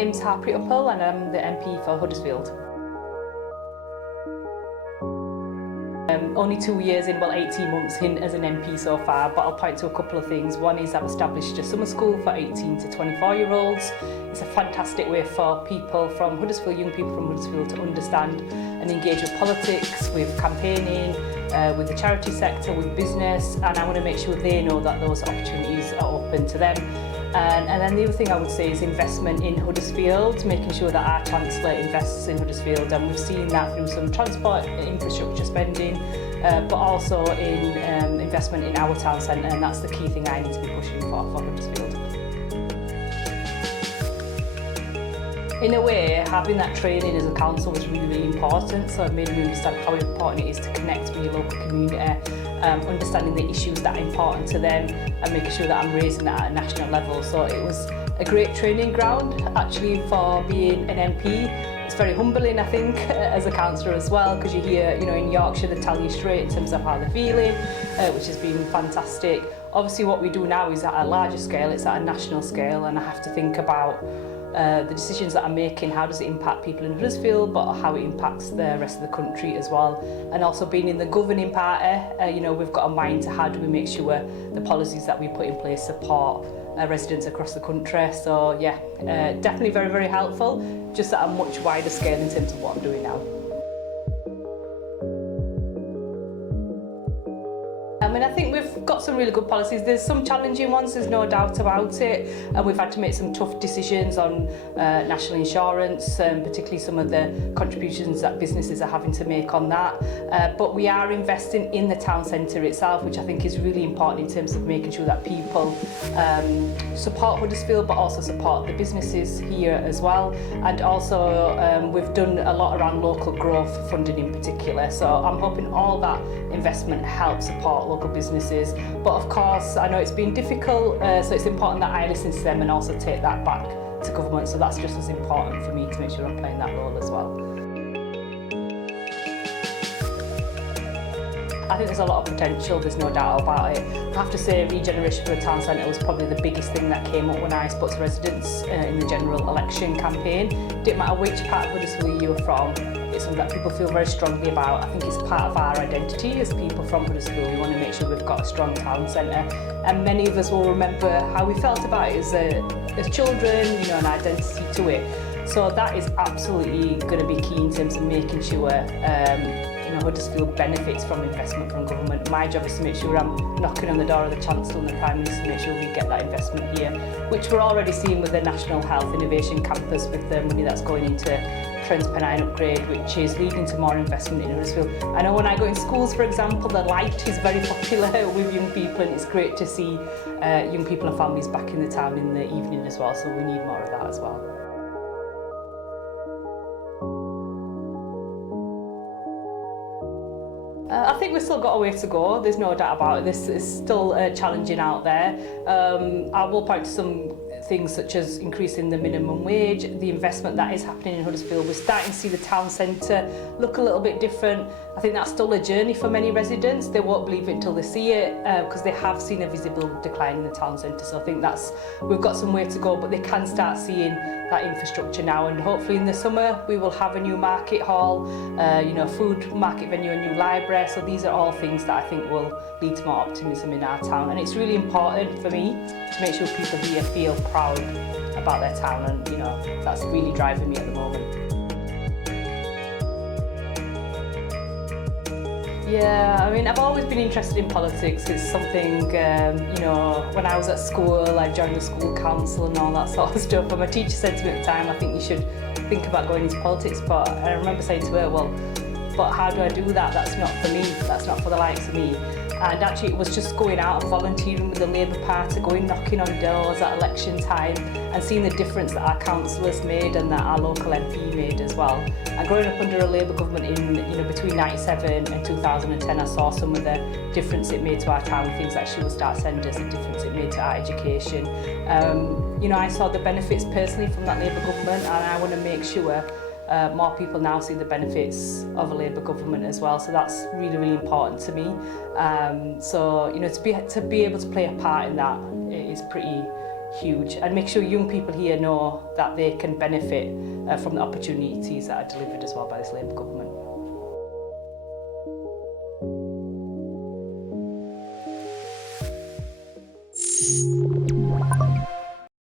name's Harpreet Uppal and I'm the MP for Huddersfield. Only 2 years in, well 18 months in as an MP so far, but I'll point to a couple of things. One is I've established a summer school for 18 to 24-year-olds. It's a fantastic way for people from Huddersfield, young people from Huddersfield, to understand and engage with politics, with campaigning, with the charity sector, with business, and I want to make sure they know that those opportunities are open to them. And then the other thing I would say is investment in Huddersfield, making sure that our Chancellor invests in Huddersfield, and we've seen that through some transport infrastructure spending, but also in investment in our town centre, and that's the key thing I need to be pushing for Huddersfield. In a way, having that training as a council was really, really important, so I've made them understand how important it is to connect with your local community, understanding the issues that are important to them and making sure that I'm raising that at a national level. So it was a great training ground actually for being an MP. It's very humbling, I think, as a councillor as well, because you hear, in Yorkshire they tell you straight in terms of how they're feeling, which has been fantastic. Obviously what we do now is at a larger scale, it's at a national scale, and I have to think about the decisions that I'm making, how does it impact people in Huddersfield, but how it impacts the rest of the country as well. And also being in the governing party, we've got a mind to how do we make sure the policies that we put in place support residents across the country. So yeah, definitely very, very helpful, just at a much wider scale in terms of what I'm doing now. I think we've got some really good policies. There's some challenging ones, there's no doubt about it, and we've had to make some tough decisions on national insurance, particularly some of the contributions that businesses are having to make on that. But we are investing in the town centre itself, which I think is really important in terms of making sure that people support Huddersfield, but also support the businesses here as well. And also we've done a lot around local growth funding in particular. So I'm hoping all that investment helps support local businesses, but of course I know it's been difficult, so it's important that I listen to them and also take that back to government, so that's just as important for me to make sure I'm playing that role as well. I think there's a lot of potential, there's no doubt about it. I have to say regeneration for the town centre was probably the biggest thing that came up when I spoke to residents in the general election campaign. It didn't matter which part of Huddersfield you were from, it's something that people feel very strongly about. I think it's part of our identity as people from Huddersfield. We want to make sure we've got a strong town centre, and many of us will remember how we felt about it as children, an identity to it. So that is absolutely going to be key in terms of making sure Huddersfield benefits from investment from government. My job is to make sure I'm knocking on the door of the Chancellor and the Prime Minister to make sure we get that investment here, which we're already seeing with the National Health Innovation Campus, with the money that's going into Trent Pennine upgrade, which is leading to more investment in Huddersfield. I know when I go in schools, for example, the light is very popular with young people, and it's great to see young people and families back in the town in the evening as well, so we need more of that as well. I think we've still got a way to go, there's no doubt about it. This is still challenging out there. I will point to some things such as increasing the minimum wage, the investment that is happening in Huddersfield. We're starting to see the town centre look a little bit different. I think that's still a journey for many residents. They won't believe it until they see it, because they have seen a visible decline in the town centre. So I think we've got some way to go, but they can start seeing that infrastructure now, and hopefully in the summer we will have a new market hall, food market venue, a new library. So these are all things that I think will lead to more optimism in our town, and it's really important for me to make sure people here feel proud about their town, and that's really driving me at the moment. Yeah, I've always been interested in politics. It's something, when I was at school, I joined the school council and all that sort of stuff. And my teacher said to me at the time, I think you should think about going into politics. But I remember saying to her, well, but how do I do that? That's not for me. That's not for the likes of me. And actually it was just going out and volunteering with the Labour Party, going knocking on doors at election time and seeing the difference that our councillors made and that our local MP made as well. And growing up under a Labour government in between 1997 and 2010, I saw some of the difference it made to our town, things like School Start Centres, the difference it made to our education. I saw the benefits personally from that Labour government, and I want to make sure more people now see the benefits of a Labour government as well, so that's really, really important to me. To be able to play a part in that is pretty huge, and make sure young people here know that they can benefit from the opportunities that are delivered as well by this Labour government.